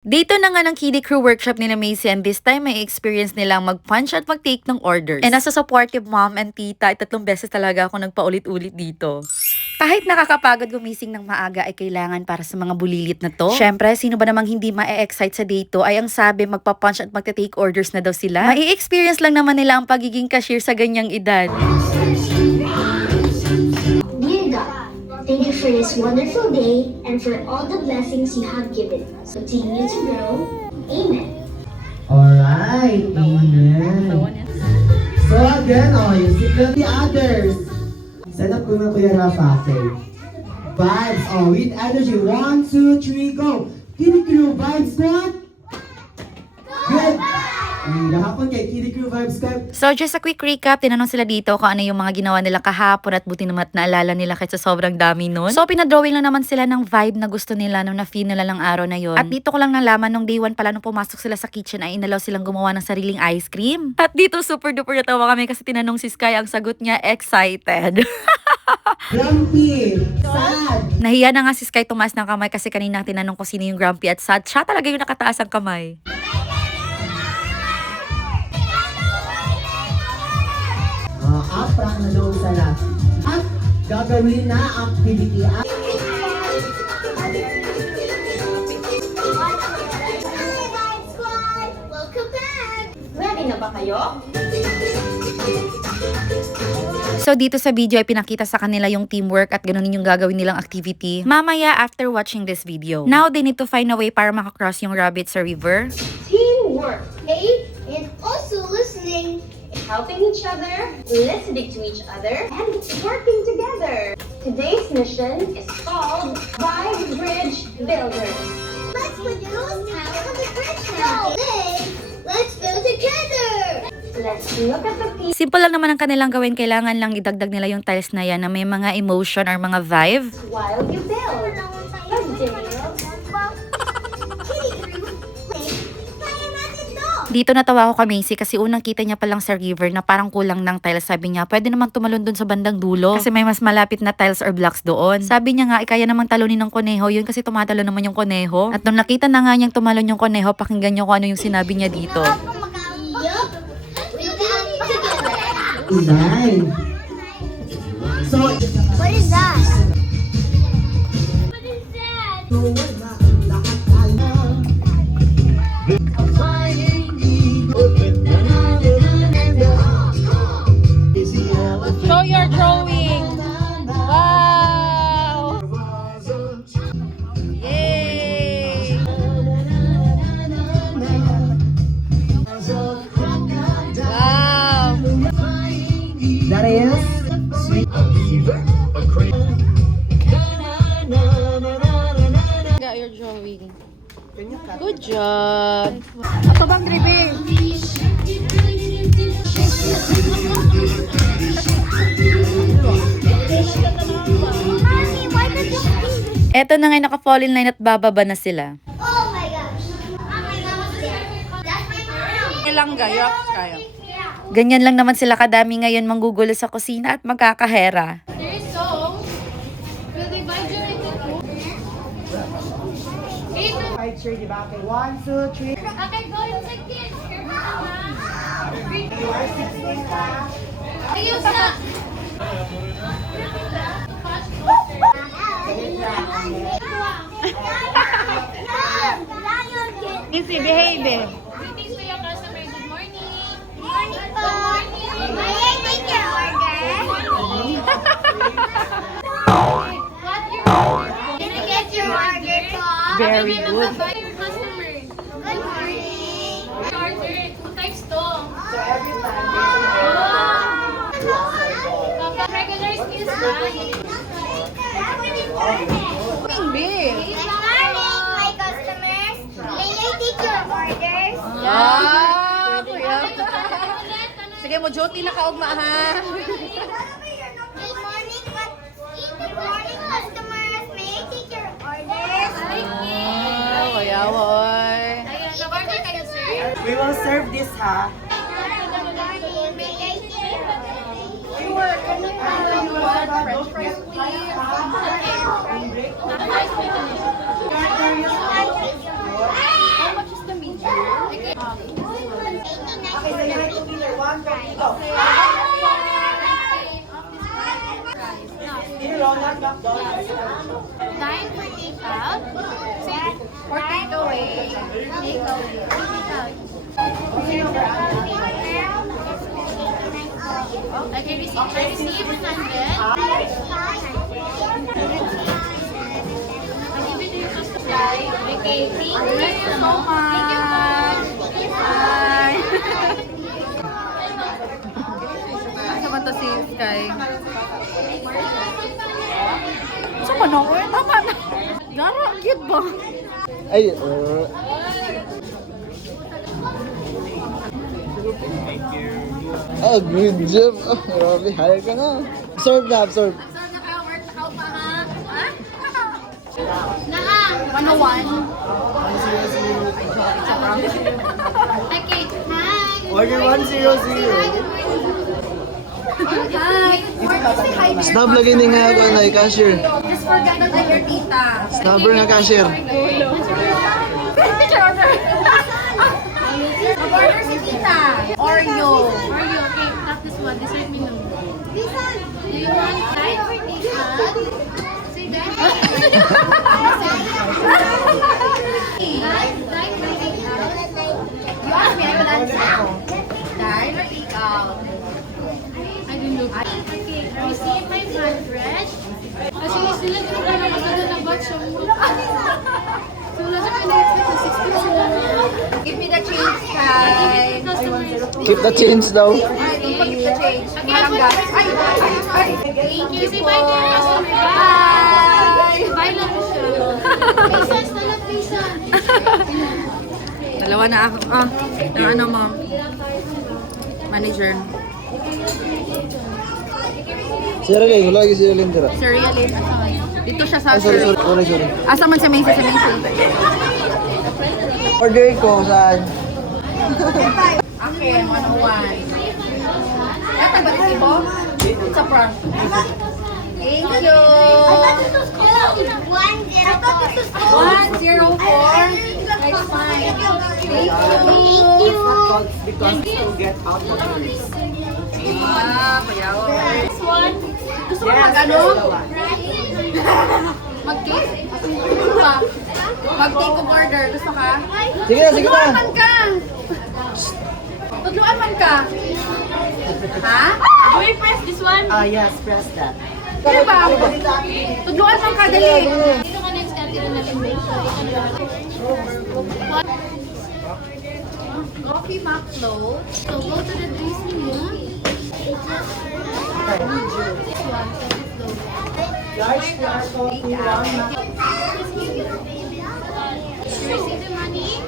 Dito na nga ng Kiddie Crew workshop nila Macy and this time may experience nilang mag-punch at mag-take ng orders. And as a supportive mom and tita, 3 beses talaga ako nagpaulit-ulit dito. Kahit nakakapagod gumising ng maaga ay kailangan para sa mga bulilit na to. Syempre, sino ba namang hindi ma-excite sa dito ay ang sabi magpa-punch at magta-take orders na daw sila. Mai-experience lang naman nila ang pagiging cashier sa ganyang edad. Thank you for this wonderful day and for all the blessings you have given us. Continue to grow. Amen. Alright, amen. So again, you see the others. Set up ko na Kuya Rafa, okay. Vibes, with energy. 1, 2, 3, go. Kiddie Crew Vibes Squad. Good. Lahapon kay Kiddie Crew Vibes Squad. So just a quick recap, tinanong sila dito kung ano yung mga ginawa nila kahapon at buti naman at naalala nila kahit sa sobrang dami nun. So pinadrawing lang naman sila ng vibe na gusto nila nung na-feel nila ng araw na yon. At dito ko lang nalaman nung day 1 pala nung pumasok sila sa kitchen ay inalaw silang gumawa ng sariling ice cream. At dito super duper natawa kami kasi tinanong si Sky, ang sagot niya excited. Grumpy, sad. Nahiya na nga si Sky tumaas ng kamay kasi kanina tinanong ko sino yung grumpy at sad. Siya talaga yung nakataas ang kamay. Aprang na doon sa lahat. At gagawin na activity. Welcome back! Ready na ba kayo? So dito sa video ay pinakita sa kanila yung teamwork at ganoon yung gagawin nilang activity mamaya after watching this video. Now they need to find a way para makakross yung rabbit sa river. Teamwork, okay? And also listening, helping each other, listening to each other, and working together. Today's mission is called Vibe Bridge Builders. Let's put those tiles on the bridge now. Today, let's build together. Let's look at the people. Simple lang naman ang kanilang gawin, kailangan lang idagdag nila yung tiles na yan na may mga emotion or mga vibe. While you build. Dito natawa ako kay Macy kasi unang kita niya palang sa river na parang kulang ng tiles. Sabi niya, pwede naman tumalon dun sa bandang dulo kasi may mas malapit na tiles or blocks doon. Sabi niya nga, kaya namang talunin ng koneho yun kasi tumatalo naman yung koneho. At nung nakita na nga niyang tumalon yung koneho, pakinggan niyo kung ano yung sinabi niya dito. Nice. So, What is that? Show your drawing! Wow! Yay! Wow! that is sweet. Got your drawing. Good job! Ato bang dribbing? Eto na nga naka-fall in line at bababa na sila. Oh my gosh. Oh my gosh. That's my mom. Ilang gayap kaya. Ganyan lang naman sila kadami ngayon manggugulo sa kusina at magkakahera. So, will they buy Jericho too? Right, sure, di ba? Okay, 1, 2, 3. Okay, go inside kids. Careful na. You are 16 ka. Ayos na. Missy, behave eh. Greetings to your customer. Good morning. Morning po. May I take your order? What your order? Can I get your order po? Very Okay, good. buy your customer. Good morning. Order. 2 types to. So every time, Kapag regular skills na. Good morning, my customers. May I take your orders? Ah, kuya. Sige mo, Joti na kaugma ha. Good morning, customers. May I take your orders? Ah, kuya, boy. Ayun, nag-order kayo, sir. we will serve this, ha? Good morning. May I take your orders? Sure. French fries, please. Okay. Good morning. Nine for takeout. For takeaway. Takeaway. Okay, receive 100. Okay, thank you so much. Bye! Asa ba to si Sky? Asa ba na? Tama na. Gara, cute ba? Ay, oh, good job. Oh, grabe, hire ka na. Absorb na, absorb. Naa. 101. Okay, hi. Order 100. Hi! Say hi, babe. Snab lagi ni nga ako na cashier. Just forgot that I'm your tita. Snabber nga cashier. Picture order. Mag-order si tita. Oreo. Oreo, okay, not this one. Dessert menu. This one. Do you want light or takeout? Say that. Light or takeout? You ask me, I will answer. Dine or eat out? I don't know. Okay, receive 500. Kasi sila dito na magkano na batch yung so, wala siya pinag-expect na 60. Give me the change, guys. Keep the change daw. Ay, don't forget the change. Walang gas. Ay, ay, ay. Thank you. Say bye to your customer. Bye! Bye lang po siya. Pesos na lang, pesos. Dalawa na ako. Ah, yung ano, ma'am? Manager. Sira kayo, wala lagi sila lindera. Cereal eh. Dito siya sa... Sorry, sorry. Asa man sa Macy, sa Macy. Order ko, saan? Okay, 101. Kata ba rin ibo? It's a prank. Thank you. 104. That's fine. Thank you. Ah, payaw. This one. Gusto mo mag-ano? Mag-cake? Gusto ka? Mag-take of order. Gusto ka? Sige na, sige Tudluan na. man ka! Tudluan man ka! Ha? Do we press this one? Yes, press that. Ano ba? Tudluan man ka, dali! Dito ka next natin na natin. Coffee Mac Float. So, go to the drinks menu. Large QR code to Receive the money.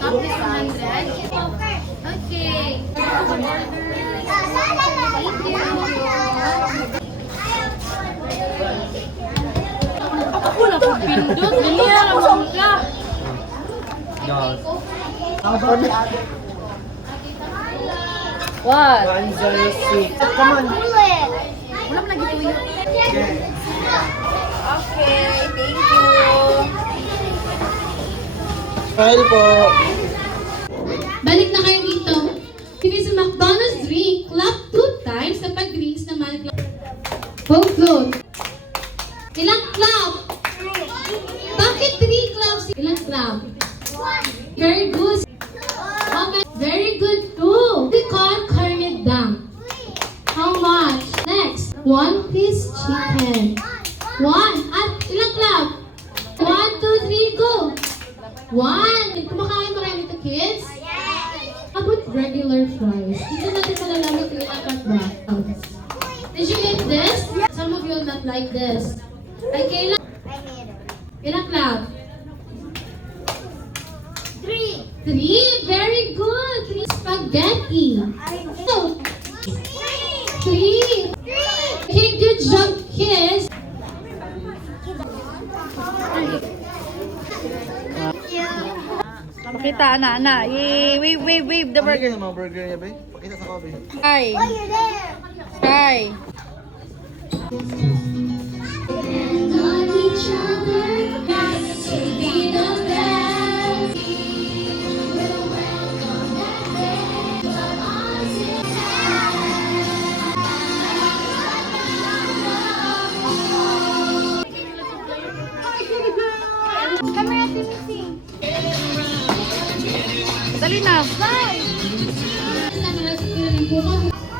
Top this 100. Okay. Thank you. Ako na po pindot. Dali na naman ka. How about the other? What? 106. Come on. Wala mo lagi tuyo. Okay, thank you. File po. Balik na kayo dito. If it's a McDonald's drink, clap 2 times kapag drinks naman clap. Both close. Ilang clap? Bakit 3 claps? Ilang clap? Very good. Okay. Very good too. We call Kermit Dunk. How much? Next. 1 piece chicken. 1. At ilang clap? 1, 2, 3, go. 1. Kumakain mo rin ito, kids? How about regular fries? Dito natin malalaman kung ilang cut ba. Did you eat this? Some of you will not like this. Ay, kailan? Ilang clap? 3. Very good. 3 spaghetti. 3. Okay, good job, kids. Pakita, ana. Wave the burger. Burger na mga burger niya, be. Pakita sa kobe. Sky. Sky. Dali na.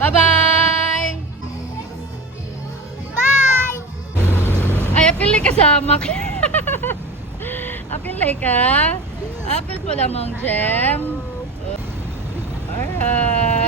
Bye-bye! Bye! Ay, apilay ka sa mak. Apilay ka? Apil po lamang, Jem. Alright.